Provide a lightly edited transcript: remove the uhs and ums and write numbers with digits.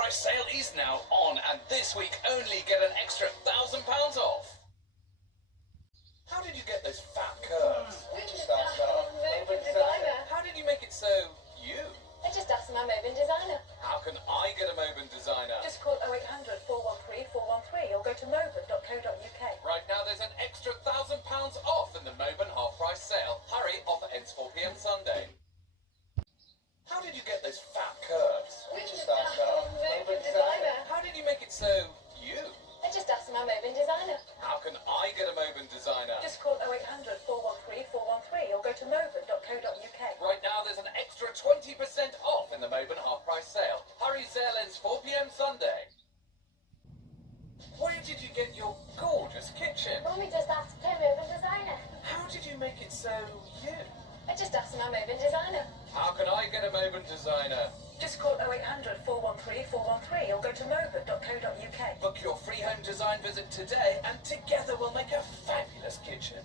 half-price sale is now on, and this week only get an extra £1,000 off. How did you get those fat curves? Moben designer. How did you make it so you? I just asked my Moben designer. How can I get a Moben designer? Just call 0800 413 413 or go to moben.co.uk. Right now there's an extra £1,000 off in the Moben half-price sale. Hurry, offer ends 4 p.m. Sunday. How did you get those fat curves? Moben designer. How did you make it so you? I just asked my Moben designer. How can I get a Moben designer? Just call 0800 413 413 or go to moben.co.uk. Right now there's an extra 20% off in the Moben half-price sale. Hurry, sale ends 4 p.m. Sunday. Where did you get your gorgeous kitchen? Mommy just asked her Moben designer. How did you make it so you? I just asked my Moben designer. How can I get a Moben designer? Just call 0800 413 413 or go to moben.co.uk. Book your free home design visit today and together we'll make a fabulous kitchen.